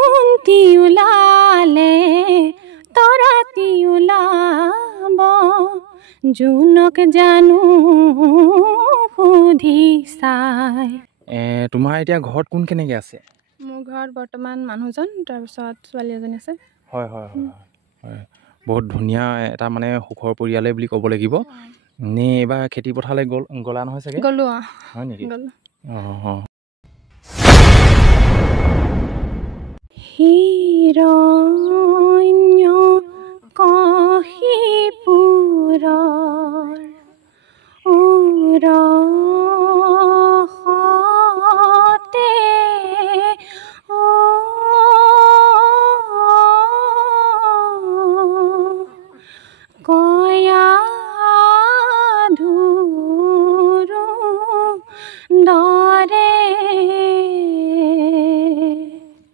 জোনটি ওলালে তৰাতি ওলাব জোনক জানো সুধি চাই। তোমাৰ এতিয়া ঘৰত কোন কেনেকৈ আছে? মোৰ ঘৰত বৰ্তমান মানুহজন, তাৰপিছত ছোৱালী এজনী আছে। হয় হয় হয় হয়, বহুত ধুনীয়া এটা মানে সুখৰ পৰিয়ালে বুলি ক'ব লাগিব। নে এইবাৰ খেতি পথাৰলৈ গ'লা নহয় চাগে? গ'লো। হয় নেকি? গ'লো। অঁ হিৰণ্য কশিপুৰৰ উৰসতে কয়া ধুৰো দৰে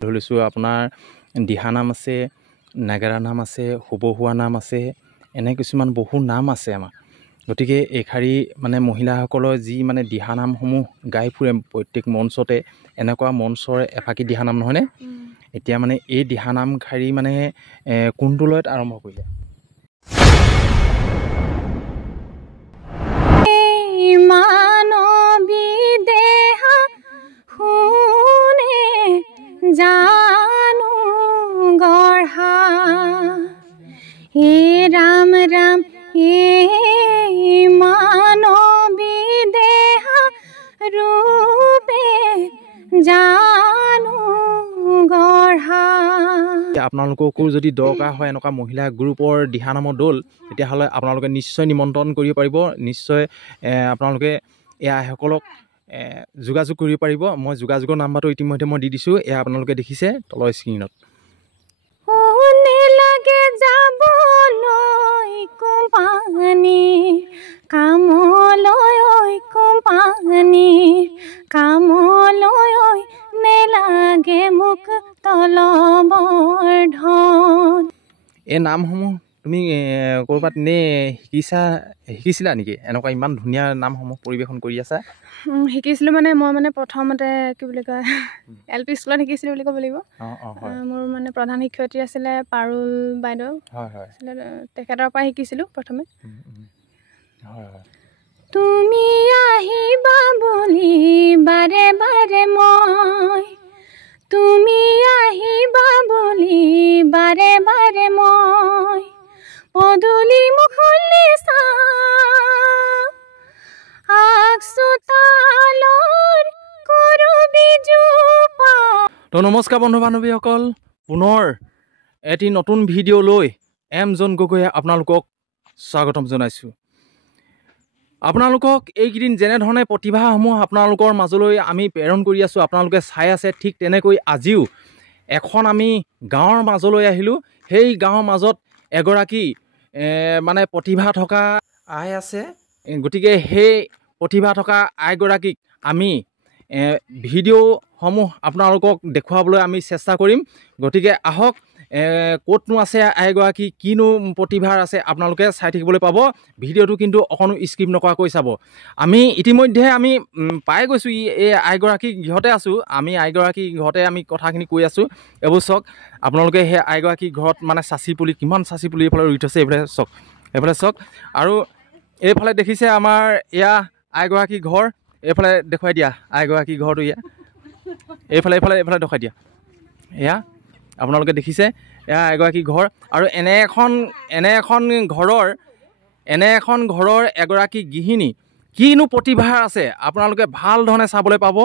ধৰিছোঁ আপোনাৰ দিহানাম আছে, নাগেৰা নাম আছে, শুবহোৱা নাম আছে, এনে কিছুমান বহু নাম আছে আমাৰ। গতিকে এইশাৰী মানে মহিলাসকলৰ যি মানে দিহানামসমূহ গাই ফুৰে প্ৰত্যেক মঞ্চতে, এনেকুৱা মঞ্চৰ এফাকি দিহানাম নহয়নে? এতিয়া মানে এই দিহানাম শাৰী মানে কোনটো লয়ত আৰম্ভ কৰিলে? মানৱী দেহা শুনে জানো গঢ়া হে ৰাম ৰাম হে মানৱী দেহা ৰূপে জানো গঢ়া। আপোনালোককো যদি দৰকাৰ হয় এনেকুৱা মহিলা গ্ৰুপৰ দিহানামৰ দল, তেতিয়াহ'লে আপোনালোকে নিশ্চয় নিমন্ত্ৰণ কৰিব পাৰিব। নিশ্চয় আপোনালোকে এই আইসকলক যোগাযোগ কৰিব পাৰিব। মই যোগাযোগৰ নাম্বাৰটো ইতিমধ্যে মই দি দিছোঁ, এয়া আপোনালোকে দেখিছে তলৰ স্ক্ৰীণত। লাগে যাবলৈ কোম্পানী কামলৈ কোম্পানী কামলৈ নেলাগে মোক তলবৰ ধন। এই নামসমূহ তুমি ক'ৰবাত নে শিকিছিলা নেকি? এনেকুৱা ইমান ধুনীয়া নামসমূহ পৰিৱেশন কৰি আছা। শিকিছিলোঁ মানে মই মানে প্ৰথমতে কি বুলি কয় LP স্কুলত শিকিছিলোঁ বুলি ক'ব লাগিব। মোৰ মানে প্ৰধান শিক্ষয়িত্ৰী আছিলে পাৰুল বাইদেউ। তেখেতৰ পৰা শিকিছিলোঁ প্ৰথমে। তুমি আহিবা বুলি বাৰে বাৰে মই, তুমি আহিবা বুলি বাৰে বাৰে মই পদূলি মুখলে চাওঁ আকচোতালৰ কৰবি জোপা। তো নমস্কাৰ বন্ধু বান্ধৱীসকল, পুনৰ এটি নতুন ভিডিঅ' লৈ এম জন গগৈয়ে আপোনালোকক স্বাগতম জনাইছোঁ। আপোনালোকক এইকেইদিন যেনেধৰণে প্ৰতিভাসমূহ আপোনালোকৰ মাজলৈ আমি প্ৰেৰণ কৰি আছোঁ, আপোনালোকে চাই আছে, ঠিক তেনেকৈ আজিও এখন আমি গাঁৱৰ মাজলৈ আহিলোঁ। সেই গাঁৱৰ মাজত এগৰাকী মানে প্ৰতিভা থকা আই আছে। গতিকে সেই প্ৰতিভা থকা আইগৰাকীক আমি ভিডিঅ'সমূহ আপোনালোকক দেখুৱাবলৈ আমি চেষ্টা কৰিম। গতিকে আহক, ক'তনো আছে আইগৰাকী, কিনো প্ৰতিভাৰ আছে আপোনালোকে চাই থাকিবলৈ পাব। ভিডিঅ'টো কিন্তু অকণো স্কিপ নকৰাকৈ চাব। আমি ইতিমধ্যে আমি পাই গৈছোঁ, এই আইগৰাকী ঘৰতে আছোঁ। আমি আইগৰাকী ঘৰতে আমি কথাখিনি কৈ আছোঁ। এইবোৰ চাওক, আপোনালোকে সেই আইগৰাকী ঘৰত মানে চাচি পুলি, কিমান চাচি পুলি এইফালে ৰুই থৈছে, এইফালে চাওক। আৰু এইফালে দেখিছে আমাৰ এয়া আইগৰাকী ঘৰ। এইফালে দেখুৱাই দিয়া আইগৰাকী ঘৰটো, এয়া এইফালে দেখুৱাই দিয়া। এয়া আপোনালোকে দেখিছে, এয়া এগৰাকী ঘৰ। আৰু এনে এখন ঘৰৰ এগৰাকী গৃহিণী কিনো প্ৰতিভা আছে আপোনালোকে ভাল ধৰণে চাবলৈ পাব।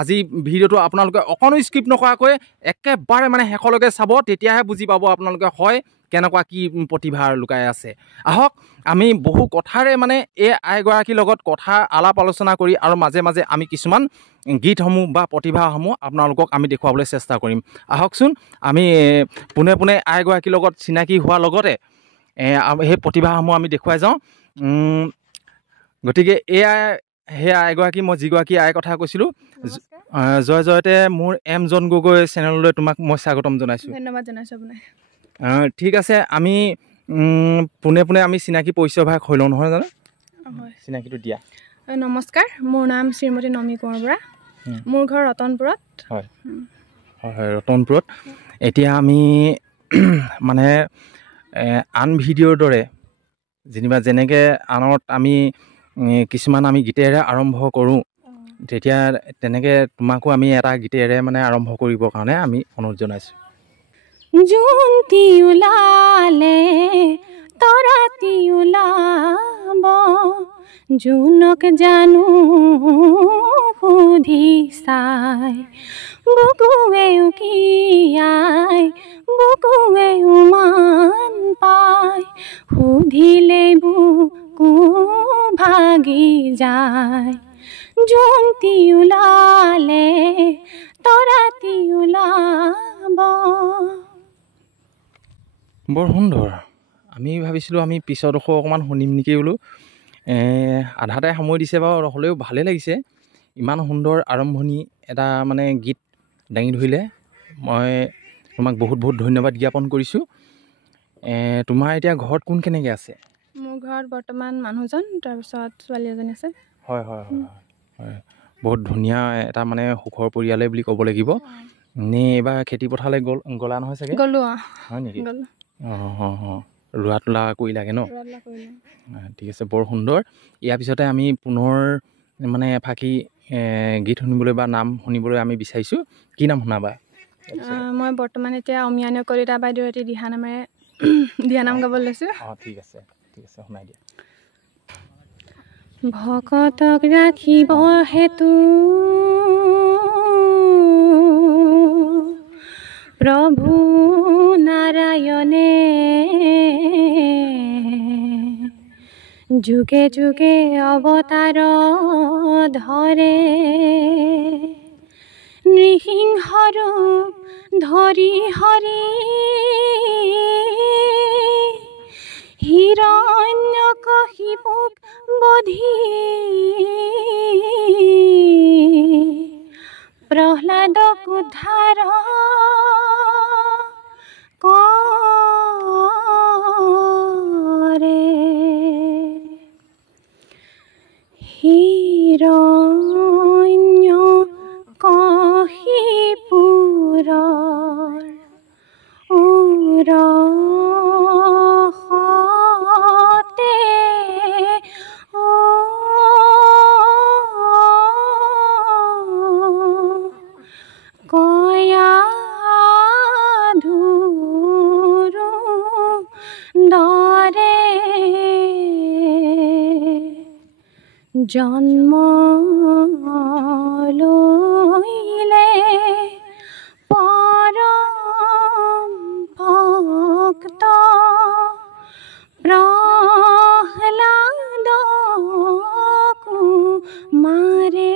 আজি ভিডিঅ'টো আপোনালোকে অকণো স্কিপ নকৰাকৈ একেবাৰে মানে শেষলৈকে চাব, তেতিয়াহে বুজি পাব আপোনালোকে হয় কেনেকুৱা কি প্ৰতিভা লুকাই আছে। আহক, আমি বহু কথাৰে মানে এই আইগৰাকীৰ লগত কথা আলাপ আলোচনা কৰি আৰু মাজে মাজে আমি কিছুমান গীতসমূহ বা প্ৰতিভাসমূহ আপোনালোকক আমি দেখুৱাবলৈ চেষ্টা কৰিম। আহকচোন, আমি পোনে পোনে আইগৰাকীৰ লগত চিনাকি হোৱাৰ লগতে সেই প্ৰতিভাসমূহ আমি দেখুৱাই যাওঁ। গতিকে এয়া সেই আইগৰাকী, মই যিগৰাকী আইৰ কথা কৈছিলোঁ, জয় জয়তে মোৰ এম জন গগৈ চেনেললৈ তোমাক মই স্বাগতম জনাইছোঁ। ধন্যবাদ জনাইছোঁ আপোনাক। ঠিক আছে, আমি পোনে পোনে আমি চিনাকি পৰিচয় ভাগ হৈ লওঁ নহয় জানো? চিনাকিটো দিয়া। নমস্কাৰ, মোৰ নাম শ্ৰীমতী নমী কোঁৱৰ বৰা। মোৰ ঘৰ ৰতনপুৰত। হয় হয় হয়, ৰতনপুৰত। এতিয়া আমি মানে আন ভিডিঅ'ৰ দৰে যেনিবা যেনেকৈ আনত আমি কিছুমান আমি গীতেৰে আৰম্ভ কৰোঁ, তেতিয়া তেনেকৈ তোমাকো আমি এটা গীতেৰে মানে আৰম্ভ কৰিবৰ কাৰণে আমি অনুৰোধ জনাইছোঁ। জোনটি ওলালে তৰাতি ওলাব, জোনক জানো সুধি চাই, বুকুৱে উকিয়াই বুকুৱে উমান পাই, সুধিলে বুকু ভাগি যায়। জোনটি ওলালে তৰাতি ওলাব। বৰ সুন্দৰ। আমি ভাবিছিলোঁ আমি পিছৰডোখৰ অকণমান শুনিম নেকি বোলো, আধাতে সময় দিছে বাৰু, হ'লেও ভালেই লাগিছে। ইমান সুন্দৰ আৰম্ভণি এটা মানে গীত দাঙি ধৰিলে, মই তোমাক বহুত বহুত ধন্যবাদ জ্ঞাপন কৰিছোঁ। তোমাৰ এতিয়া ঘৰত কোন কেনেকৈ আছে? মোৰ ঘৰত বৰ্তমান মানুহজন, তাৰপিছত ছোৱালী এজনী আছে। হয় হয় হয় হয়, বহুত ধুনীয়া এটা মানে সুখৰ পৰিয়ালে বুলি ক'ব লাগিব। নে এইবাৰ খেতি পথাৰলৈ গ'লা নহয় চাগে? গ'লোঁ। হয় নেকি? গ'লোঁ। অঁ ৰোৱা তোলা কৰিলাগৈ ন? ঠিক আছে, বৰ সুন্দৰ। ইয়াৰ পিছতে আমি পুনৰ মানে এফাকি গীত শুনিবলৈ বা নাম শুনিবলৈ আমি বিচাৰিছোঁ। কি নাম শুনাবা? মই বৰ্তমান এতিয়া অমিয়ানে কলিতা বাইদেউ এটি দিহানামেৰে দিহানাম গাবলৈ লৈছোঁ। অঁ ঠিক আছে ঠিক আছে, শুনাই দিয়া। ভকতক ৰাখিব হেতু প্ৰভু নাৰায়ণে, যুগে যুগে অৱতাৰ ধৰে, নৃসিংহৰূপ ধৰি হৰি, হিৰণ্যকশিপুক বধি, প্ৰহ্লাদক উদ্ধাৰ কৰে, হিৰণ্যকশিপুৰৰ উৰসতে কয়াধুৰু দৰে জন্ম লৈলে, পৰম ভক্ত প্ৰহ্লাদকো মাৰে।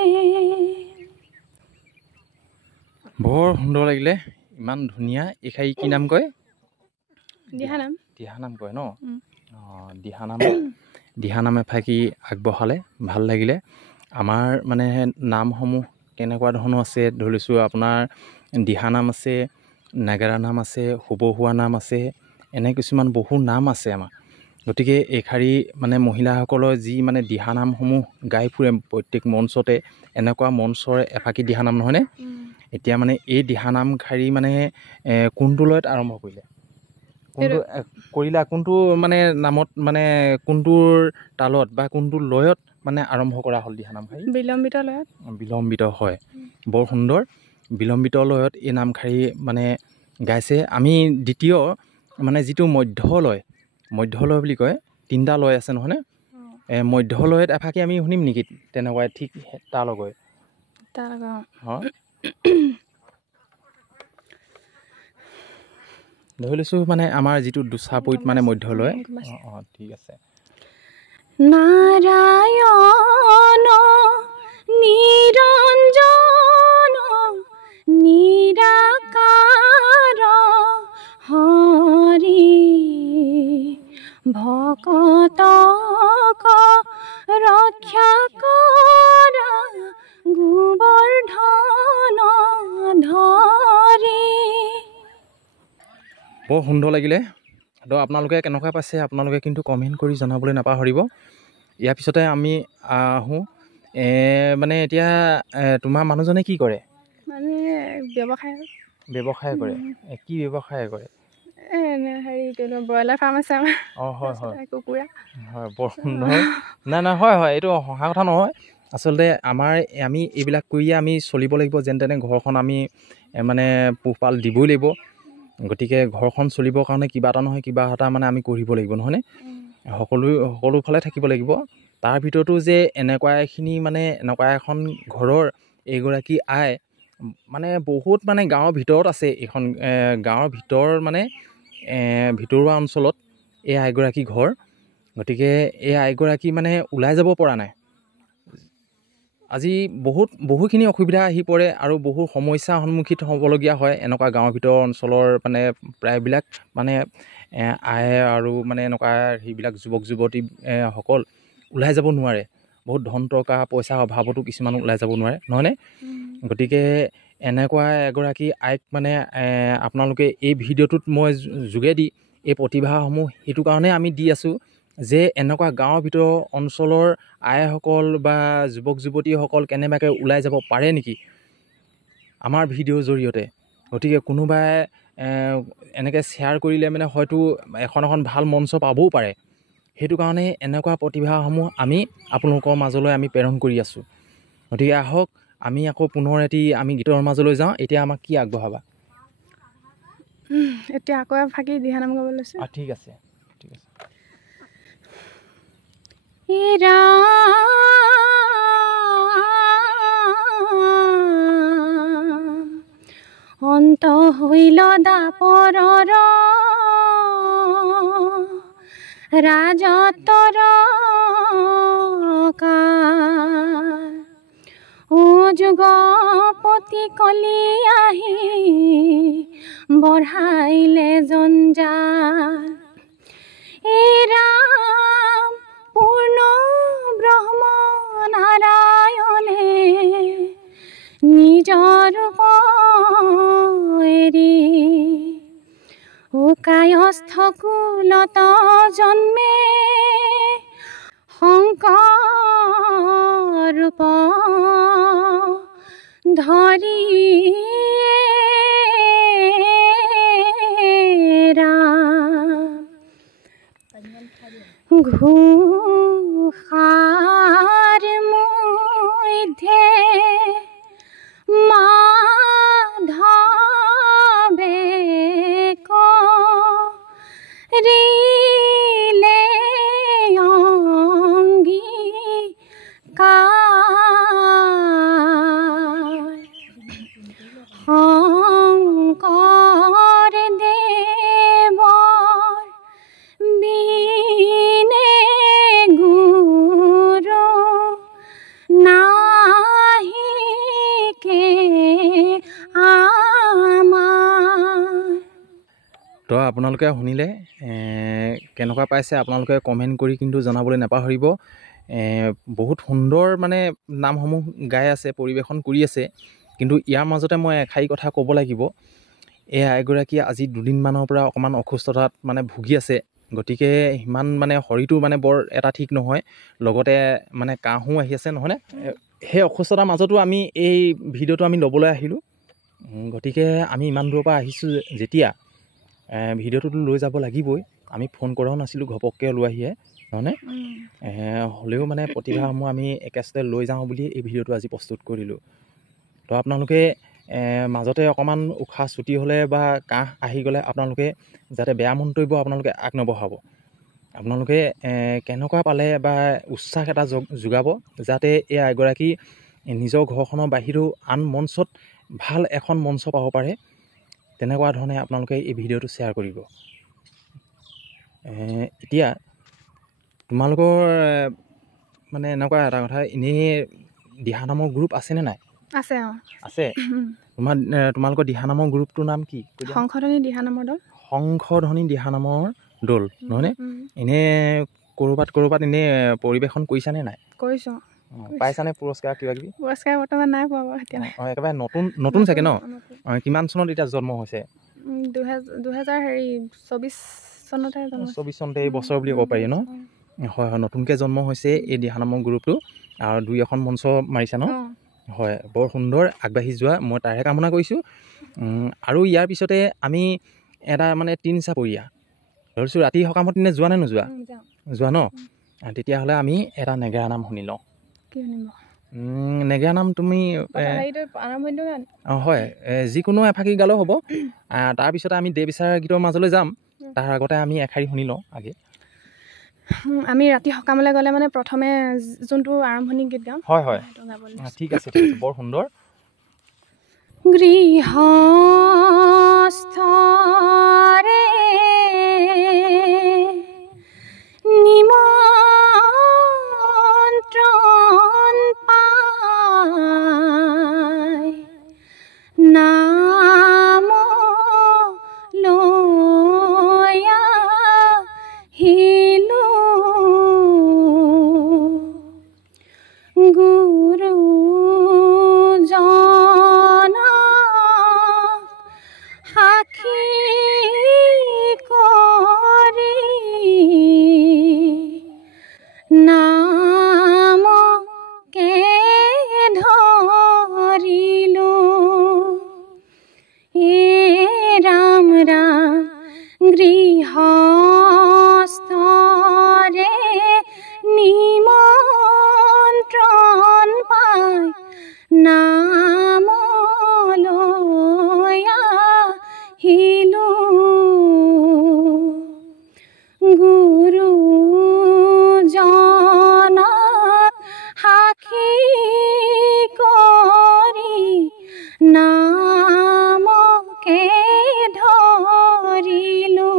বৰ সুন্দৰ লাগিলে, ইমান ধুনীয়া। এই শাৰী কি নাম কয়? দিহানাম। দিহানাম কয় ন? অঁ দিহানাম এফাকি আগবঢ়ালে, ভাল লাগিলে। আমাৰ মানে নামসমূহ কেনেকুৱা ধৰণৰ আছে ধৰি লৈছোঁ, আপোনাৰ দিহানাম আছে, নাগাৰা নাম আছে, হুবহুৱা নাম আছে, এনে কিছুমান বহু নাম আছে আমাৰ। গতিকে এই শাৰী মানে মহিলাসকলৰ যি মানে দিহানামসমূহ গাই ফুৰে প্ৰত্যেক মঞ্চতে, এনেকুৱা মঞ্চৰ এফাকি দিহানাম নহয়নে? এতিয়া মানে এই দিহানাম শাৰী মানে কোনটো লয়ত আৰম্ভ কৰিলে? কোনটো কৰিলা? কোনটো মানে নামত মানে কোনটোৰ তালত বা কোনটো লয়ত মানে আৰম্ভ কৰা হ'ল দিহানাম শাৰী? বিলম্বিত লয়ত। বিলম্বিত, হয়। বৰ সুন্দৰ। বিলম্বিত লয়ত এই নামশাৰী মানে গাইছে। আমি দ্বিতীয় মানে যিটো মধ্যলয় বুলি কয়, 3টা লয় আছে নহয়নে? মধ্যলয়ত এফাকি আমি শুনিম নেকি তেনেকুৱা ঠিক তাৰ লগত? হয়, ধৰি লৈছোঁ মানে আমাৰ যিটো দুচাপৈত মানে মধ্যলয়। অঁ ঠিক আছে। নাৰায়ণ নিৰঞ্জন নিৰাকাৰ হৰি, ভকতক ৰক্ষা কৰা গোবৰ্ধন ধৰি। বৰ সুন্দৰ লাগিলে। তো আপোনালোকে কেনেকুৱা পাইছে আপোনালোকে কিন্তু কমেণ্ট কৰি জনাবলৈ নাপাহৰিব। ইয়াৰ পিছতে আমি আহোঁ, মানে এতিয়া তোমাৰ মানুহজনে কি কৰে? মানে ব্যৱসায়। ব্যৱসায় কৰে কি ব্যৱসায় কৰে হেৰি ব্ৰইলাৰ ফাৰ্ম আছে আমাৰ হয় হয় কুকুৰা হয় বৰ সুন্দৰ নাই হয় হয় এইটো হহা কথা নহয় আচলতে আমি এইবিলাক কৰিয়ে আমি চলিব লাগিব যেন তেনে ঘৰখন আমি মানে পোহপাল দিবই লাগিব গতিকে ঘৰখন চলিবৰ কাৰণে কিবা এটা নহয় কিবা এটা মানে আমি কৰিব লাগিব নহয়নে সকলো ফালে থাকিব লাগিব তাৰ ভিতৰতো যে এনেকুৱা এখন ঘৰৰ এগৰাকী আই মানে বহুত মানে গাঁৱৰ ভিতৰত আছে এইখন গাঁৱৰ ভিতৰৰ মানে ভিতৰুৱা অঞ্চলত এই আইগৰাকী ঘৰ গতিকে এই আইগৰাকী মানে ওলাই যাব পৰা নাই আজি বহুখিনি অসুবিধা আহি পৰে আৰু বহু সমস্যাৰ সন্মুখীন হ'বলগীয়া হয় এনেকুৱা গাঁৱৰ ভিতৰৰ অঞ্চলৰ মানে প্ৰায়বিলাক মানে আই আৰু মানে এনেকুৱা সেইবিলাক যুৱক যুৱতী সকল ওলাই যাব নোৱাৰে বহুত ধন টকা পইচাৰ অভাৱতো কিছুমান ওলাই যাব নোৱাৰে নহয়নে গতিকে এনেকুৱা এগৰাকী আইক মানে আপোনালোকে এই ভিডিঅ'টোত মই যোগেদি এই প্ৰতিভাসমূহ সেইটো কাৰণে আমি দি আছোঁ যে এনেকুৱা গাঁৱৰ ভিতৰৰ অঞ্চলৰ আইসকল বা যুৱক যুৱতীসকল কেনেবাকৈ ওলাই যাব পাৰে নেকি আমাৰ ভিডিঅ'ৰ জৰিয়তে গতিকে কোনোবাই এনেকৈ শ্বেয়াৰ কৰিলে মানে হয়তো এখন ভাল মঞ্চ পাবও পাৰে সেইটো কাৰণে এনেকুৱা প্ৰতিভাসমূহ আমি আপোনালোকৰ মাজলৈ আমি প্ৰেৰণ কৰি আছোঁ গতিকে আহক আমি আকৌ পুনৰ আমি গীতৰ মাজলৈ যাওঁ এতিয়া আমাক কি আগবঢ়াবা এতিয়া আকৌ ফাঁকি দিহানাম গাব লৈছোঁ ঠিক আছে অন্ত হইল দাপৰৰ ৰাজতৰ কাল ও যুগপতি কলি আহি বঢ়াইলে জঞ্জাল এই ৰাম পূৰ্ণ ব্ৰহ্ম নাৰায়ণে নিজৰ ৰূপ এৰি কায়স্থ কুলত জন্মে শংকৰ ৰূপ ধৰি ঘোষাৰ মধ্যে মাধৱে কৰিলে অংগীকাৰ শংকৰ দেৱৰ বিনে গুৰু নাহিকে আমাৰ তো আপোনালোকে শুনিলে কেনেকুৱা পাইছে আপোনালোকে কমেণ্ট কৰি কিন্তু জনাবলৈ নাপাহৰিব বহুত সুন্দৰ মানে নামসমূহ গাই আছে পৰিৱেশন কৰি আছে কিন্তু ইয়াৰ মাজতে মই এষাৰি কথা ক'ব লাগিব এই আইগৰাকীয়ে আজি দুদিনমানৰ পৰা অকণমান অসুস্থতাত মানে ভুগি আছে গতিকে সিমান মানে শৰীৰটো মানে বৰ এটা ঠিক নহয় লগতে মানে কাহো আহি আছে নহয়নে সেই অসুস্থতাৰ মাজতো আমি এই ভিডিঅ'টো আমি ল'বলৈ আহিলোঁ গতিকে আমি ইমান দূৰৰ পৰা আহিছোঁ যেতিয়া ভিডিঅ'টোতো লৈ যাব লাগিবই আমি ফোন কৰাও নাছিলোঁ ঘপককৈ লৈ আহিয়ে নহয়নে হ'লেও মানে প্ৰতিভাসমূহ আমি একেচতে লৈ যাওঁ বুলি এই ভিডিঅ'টো আজি প্ৰস্তুত কৰিলোঁ তো আপোনালোকে মাজতে অকণমান উশাহ চুটি হ'লে বা কাহ আহি গ'লে আপোনালোকে যাতে বেয়া মন্তব্য আপোনালোকে আগ নবঢ়াব আপোনালোকে কেনেকুৱা পালে বা উৎসাহ এটা যোগাব যাতে এই এগৰাকী নিজৰ ঘৰখনৰ বাহিৰেও আন মঞ্চত ভাল এখন মঞ্চ পাব পাৰে তেনেকুৱা ধৰণে আপোনালোকে এই ভিডিঅ'টো শ্বেয়াৰ কৰিব এতিয়া তোমালোকৰ মানে এনেকুৱা এটা কথা এনেই দিহানামৰ গ্ৰুপ আছেনে নাই আছে আছে তোমালোকৰ দিহানামৰ গ্ৰুপটোৰ নাম কি শংখধ্বনি দিহানামৰ দল শংখধ্বনি দিহানামৰ দল নহয়নে এনেই ক'ৰবাত এনেই পৰিৱেশন কৰিছানে নাই কৰিছোঁ পাইছানে পুৰস্কাৰ কিবা কিবি পুৰস্কাৰ বৰ্তমান নাই পোৱা বাৰু এতিয়া একেবাৰে নতুন চাগে ন কিমান চনত এতিয়া জন্ম হৈছে 2024 চনতে এই বছৰ বুলি ক'ব পাৰি ন হয় নতুনকৈ জন্ম হৈছে এই দিহানামৰ গ্ৰুপটো আৰু 2-এখন মঞ্চ মাৰিছা ন হয়, বৰ সুন্দৰ, আগবাঢ়ি যোৱা, মই তাৰে কামনা কৰিছোঁ। আৰু ইয়াৰ পিছতে আমি এটা মানে তিনি চাপৰীয়া ধৰিছোঁ, ৰাতি সকামত দিনে যোৱা নে নোযোৱা? যোৱা ন? তেতিয়াহ'লে আমি এটা নেগেৰা নাম শুনি লওঁ। নেগেৰা নাম তুমি হয়, যিকোনো এফাকি গালেও হ'ব। তাৰপিছতে আমি দে বিচাৰ গীতৰ মাজলৈ যাম, তাৰ আগতে আমি এশাৰী শুনি লওঁ আগে। আমি ৰাতি সকামলৈ গ'লে মানে প্ৰথমে যোনটো আৰম্ভণি গীত গাওঁ। হয় হয়, ঠিক আছে, বৰ সুন্দৰ। গৃহস্থৰে নিমন্ত্ৰণ পায়, নাম লৈ আহিলো গুৰুজনক সাক্ষী কৰি, নামকে ধৰিলো, এ ৰাম ৰাম গৃহস্থৰে নিমন্ত্ৰণ পায়, নামলৈ আহিলো গুৰুজনক সাক্ষী কৰি, নামকে ধৰিলো,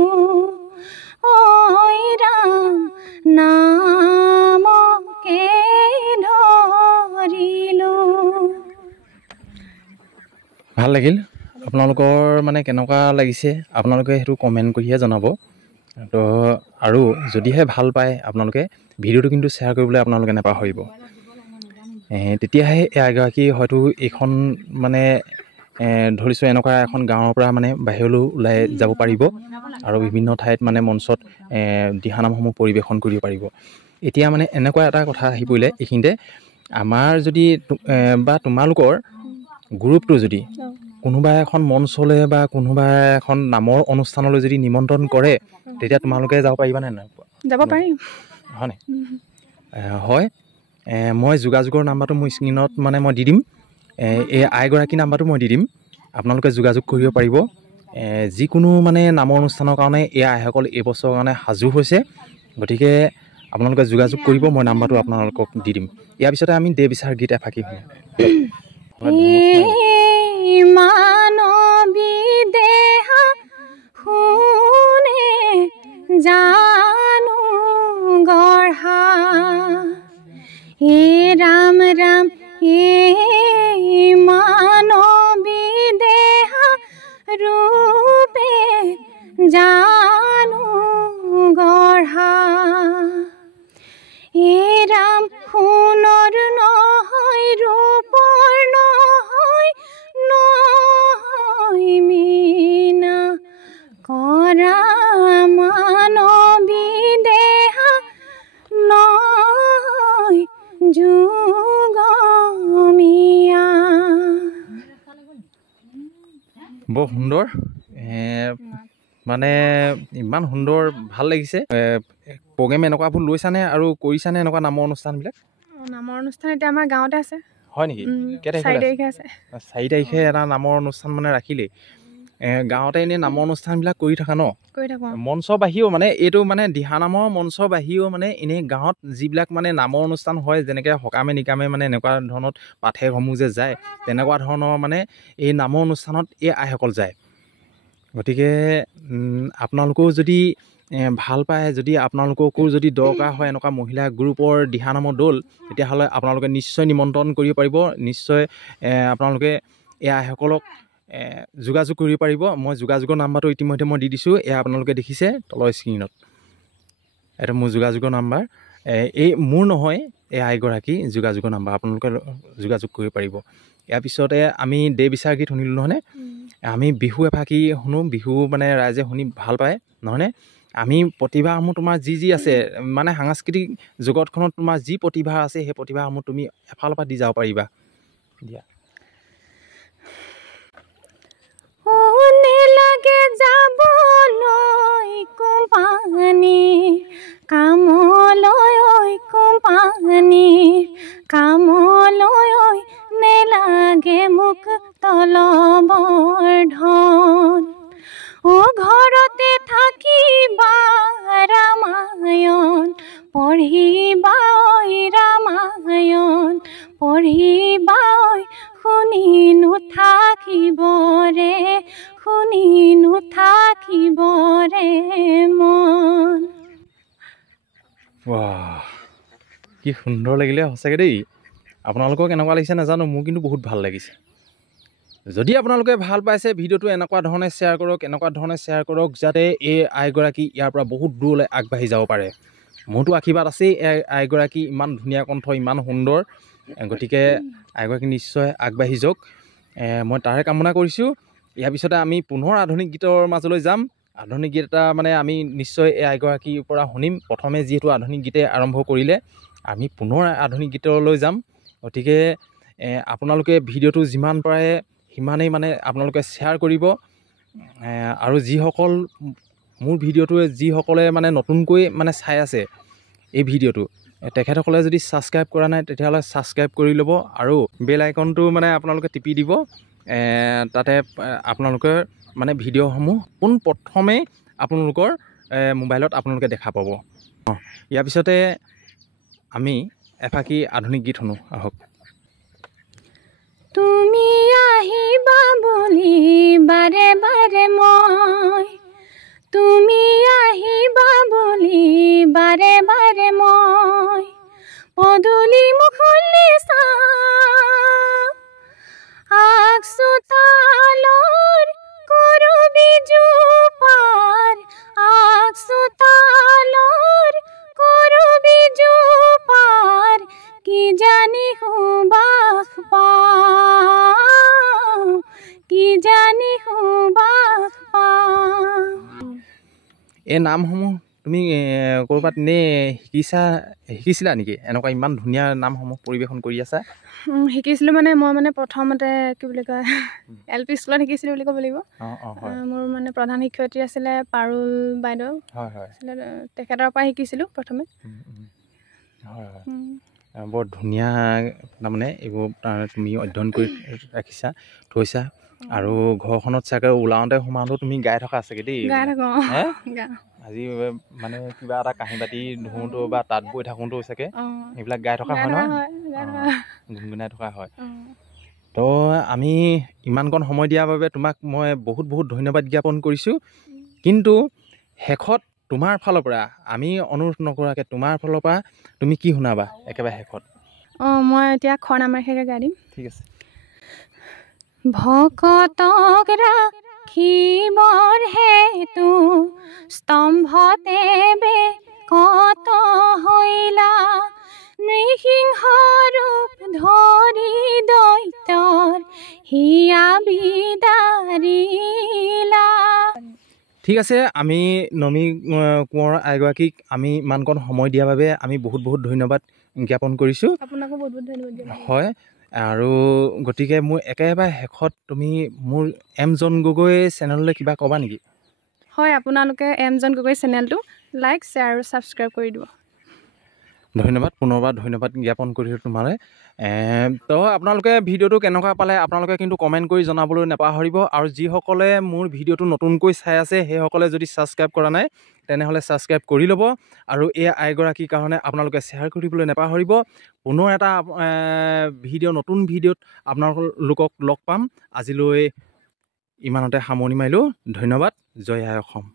ঐ ৰাম নামকে ধৰিলো। ভাল লাগিল। আপোনালোকৰ মানে কেনেকুৱা লাগিছে আপোনালোকে সেইটো কমেণ্ট কৰিহে জনাব। তো আৰু যদিহে ভাল পায় আপোনালোকে ভিডিঅ'টো কিন্তু শ্বেয়াৰ কৰিবলৈ আপোনালোকে নাপাহৰিব। তেতিয়াহে এগৰাকী হয়তো এইখন মানে ধৰিছোঁ এনেকুৱা এখন গাঁৱৰ পৰা মানে বাহিৰলৈ ওলাই যাব পাৰিব আৰু বিভিন্ন ঠাইত মানে মঞ্চত দিহানামসমূহ পৰিৱেশন কৰিব পাৰিব। এতিয়া মানে এনেকুৱা এটা কথা আহি পৰিলে এইখিনিতে, আমাৰ যদি বা তোমালোকৰ গ্ৰুপটো যদি কোনোবা এখন মঞ্চলৈ বা কোনোবা এখন নামৰ অনুষ্ঠানলৈ যদি নিমন্ত্ৰণ কৰে, তেতিয়া তোমালোকে যাব পাৰিবানে নাই? যাব পাৰিম। হয়নে? হয়, মই যোগাযোগৰ নাম্বাৰটো মোৰ স্ক্ৰীণত মানে মই দি দিম। এই আইগৰাকী নাম্বাৰটো মই দি দিম, আপোনালোকে যোগাযোগ কৰিব পাৰিব। যিকোনো মানে নামৰ অনুষ্ঠানৰ কাৰণে এই আইসকল এইবছৰৰ কাৰণে সাজু হৈছে, গতিকে আপোনালোকে যোগাযোগ কৰিব, মই নাম্বাৰটো আপোনালোকক দি দিম। ইয়াৰ পিছতে আমি দে বিচাৰ গীত এফাকি শুনিম। মানৱী দেহা শুনে জানো গঢ়া, হে ৰাম ৰাম হে মানৱী দেহা ৰূপে জানো গঢ়া, হে ৰাম সোণৰ নহয় ৰূপৰ নহয়, নহয় মীনা কৰা মানৱী দেহা, নহয় যুগমীয়া। বৰ সুন্দৰ, মানে ইমান সুন্দৰ, ভাল লাগিছে। প্ৰগ্ৰেম এনেকুৱাবোৰ লৈছানে আৰু কৰিছানে এনেকুৱা নামৰ অনুষ্ঠানবিলাক? নামৰ অনুষ্ঠান এতিয়া আমাৰ গাঁৱতে আছে। হয় নেকি? 4 তাৰিখে আছে। 4 তাৰিখে এটা নামৰ অনুষ্ঠান মানে ৰাখিলেই। গাঁৱতে এনেই নামৰ অনুষ্ঠানবিলাক কৰি থকা ন? কৰি থাকোঁ। মঞ্চ বাঢ়িও মানে এইটো মানে দিহানামৰ মঞ্চ বাঢ়িও মানে এনেই গাঁৱত যিবিলাক মানে নামৰ অনুষ্ঠান হয়, যেনেকৈ সকামে নিকামে মানে এনেকুৱা ধৰণত পাঠেসমূহ যে যায়, তেনেকুৱা ধৰণৰ মানে এই নামৰ অনুষ্ঠানত এই আইসকল যায়। গতিকে আপোনালোকেও যদি ভাল পায়, যদি আপোনালোককো যদি দৰকাৰ হয় এনেকুৱা মহিলা গ্ৰুপৰ দিহানামৰ দল, তেতিয়াহ'লে আপোনালোকে নিশ্চয় নিমন্ত্ৰণ কৰিব পাৰিব। নিশ্চয় আপোনালোকে এই আইসকলক যোগাযোগ কৰিব পাৰিব। মই যোগাযোগৰ নাম্বাৰটো ইতিমধ্যে মই দি দিছোঁ, এয়া আপোনালোকে দেখিছে তলৰ স্ক্ৰীণত। এইটো মোৰ যোগাযোগৰ নাম্বাৰ। এই মোৰ নহয়, এই আইগৰাকী যোগাযোগৰ নাম্বাৰ, আপোনালোকে যোগাযোগ কৰিব পাৰিব। ইয়াৰ পিছতে আমি দে বিচাৰ গীত শুনিলোঁ নহয়নে? আমি বিহু এফাকি শুনো, বিহু মানে ৰাইজে শুনি ভাল পায় নহয়নে? আমি প্ৰতিভাসমূহ তোমাৰ যি যি আছে মানে সাংস্কৃতিক জগতখনত তোমাৰ যি প্ৰতিভা আছে, সেই প্ৰতিভাসমূহ তুমি এফালৰ পৰা দি যাব পাৰিবা দিয়া লাগে যাবলৈ কোম্পানী কামলৈ কোম্পানী কামলৈ নেলাগে মোক তলবৰ ধন ঘৰতে থাকিবা ৰামায়ণ পঢ়িবা ৰামায়ণ পঢ়িবা শুনি নুথাকিবৰে শুনি নুথাকিবৰে মন। বাহ কি সুন্দৰ লাগিলে সঁচাকৈ দেই। আপোনালোকক কেনেকুৱা লাগিছে নাজানো, মোৰ কিন্তু বহুত ভাল লাগিছে। যদি আপোনালোকে ভাল পাইছে ভিডিঅ'টো এনেকুৱা ধৰণে শ্বেয়াৰ কৰক যাতে এই আইগৰাকী ইয়াৰ পৰা বহুত দূৰলৈ আগবাঢ়ি যাব পাৰে। মোৰতো আশীৰ্বাদ আছেই এই আইগৰাকী ইমান ধুনীয়া কণ্ঠ, ইমান সুন্দৰ, গতিকে আইগৰাকী নিশ্চয় আগবাঢ়ি যাওক, মই তাৰে কামনা কৰিছোঁ। ইয়াৰ পিছতে আমি পুনৰ আধুনিক গীতৰ মাজলৈ যাম। আধুনিক গীত এটা মানে আমি নিশ্চয় এই আইগৰাকীৰ পৰা শুনিম। প্ৰথমে যিহেতু আধুনিক গীতে আৰম্ভ কৰিলে, আমি পুনৰ আধুনিক গীতলৈ যাম। গতিকে আপোনালোকে ভিডিঅ'টো যিমান পাৰে সিমানেই মানে আপোনালোকে শ্বেয়াৰ কৰিব। আৰু যিসকল মোৰ ভিডিঅ'টোৱে যিসকলে মানে নতুনকৈ মানে চাই আছে এই ভিডিঅ'টো, তেখেতসকলে যদি ছাবস্ক্ৰাইব কৰা নাই তেতিয়াহ'লে ছাবস্ক্ৰাইব কৰি ল'ব আৰু বেল আইকনটো মানে আপোনালোকে টিপি দিব। তাতে আপোনালোকে মানে ভিডিঅ'সমূহ পোনপ্ৰথমে আপোনালোকৰ মোবাইলত আপোনালোকে দেখা পাব। ইয়াৰ পিছতে আমি এফাকি আধুনিক গীত শুনো, আহক। তুমি আহিবা বুলি বাৰে বাৰে মই, তুমি আহিবা বুলি বাৰে বাৰে মই পদূলি মুখলৈ চাওঁ, আগচোতালৰ কৰবি জোপাৰ, আগচোতালৰ কৰবি জোপাৰ কি জানি সুবাস পাওঁ, কি জানি সুবাস পাওঁ। এই নামসমূহ তুমি ক'ৰবাত এনেই শিকিছিলা নেকি? এনেকুৱা ইমান ধুনীয়া নামসমূহ পৰিৱেশন কৰি আছা। শিকিছিলোঁ মানে মই মানে প্ৰথমতে কি বুলি কয় LP স্কুলত শিকিছিলোঁ বুলি ক'ব লাগিব। মোৰ মানে প্ৰধান শিক্ষয়িত্ৰী আছিলে পাৰুল বাইদেউ, তেখেতৰ পৰা শিকিছিলোঁ প্ৰথমে। বৰ ধুনীয়া তাৰমানে এইবোৰ তুমি অধ্যয়ন কৰি ৰাখিছা থৈছা। আৰু ঘৰখনত চাগে ওলাওঁতে সোমাওঁতেও তুমি গাই থকা চাগে দেই। আজি মানে কিবা এটা কাঁহী বাতি ধুওঁতেও বা তাঁত বৈ থাকোঁতেও চাগে এইবিলাক গাই থকা হয় নহয়, গুণগুণাই থকা হয়। তো আমি ইমানকণ সময় দিয়াৰ বাবে তোমাক মই বহুত বহুত ধন্যবাদ জ্ঞাপন কৰিছোঁ। কিন্তু শেষত তোমাৰ ফালৰ পৰা আমি অনুৰোধ নকৰাকৈ তোমাৰ ফালৰ পৰা তুমি কি শুনাবা একেবাৰে শেষত? মই এতিয়া খৰনামাৰিষাকে গাই দিম। ঠিক আছে। ভকতক ৰাখিবৰ হেতু স্তম্ভতে বেকত হৈলা, নৃসিংহ ৰূপ ধৰি দৈত্যৰ হিয়া বিদাৰিলা। ঠিক আছে, আমি নমী কোঁৱৰ আইগৰাকীক আমি ইমানকণ সময় দিয়াৰ বাবে আমি বহুত বহুত ধন্যবাদ জ্ঞাপন কৰিছোঁ। আপোনাকো বহুত বহুত ধন্যবাদ। হয়, আৰু গতিকে মোৰ একেবাৰে শেষত তুমি মোৰ এম জন গগৈ চেনেললৈ কিবা ক'বা নেকি? হয়, আপোনালোকে এম জন গগৈ চেনেলটো লাইক, শ্বেয়াৰ আৰু ছাবস্ক্ৰাইব কৰি দিব। ধন্যবাদ, পুনৰবাৰ ধন্যবাদ জ্ঞাপন কৰিছোঁ তোমালৈ। তো আপোনালোকে ভিডিঅ'টো কেনেকুৱা পালে আপোনালোকে কিন্তু কমেণ্ট কৰি জনাবলৈ নাপাহৰিব। আৰু যিসকলে মোৰ ভিডিঅ'টো নতুনকৈ চাই আছে সেইসকলে যদি ছাবস্ক্ৰাইব কৰা নাই তেনেহ'লে ছাবস্ক্ৰাইব কৰি ল'ব। আৰু এই আইগৰাকীৰ কাৰণে আপোনালোকে শ্বেয়াৰ কৰিবলৈ নাপাহৰিব। পুনৰ এটা নতুন ভিডিঅ'ত আপোনালোকক লগ পাম। আজিলৈ ইমানতে সামৰণি মাৰিলোঁ। ধন্যবাদ। জয় আই অসম।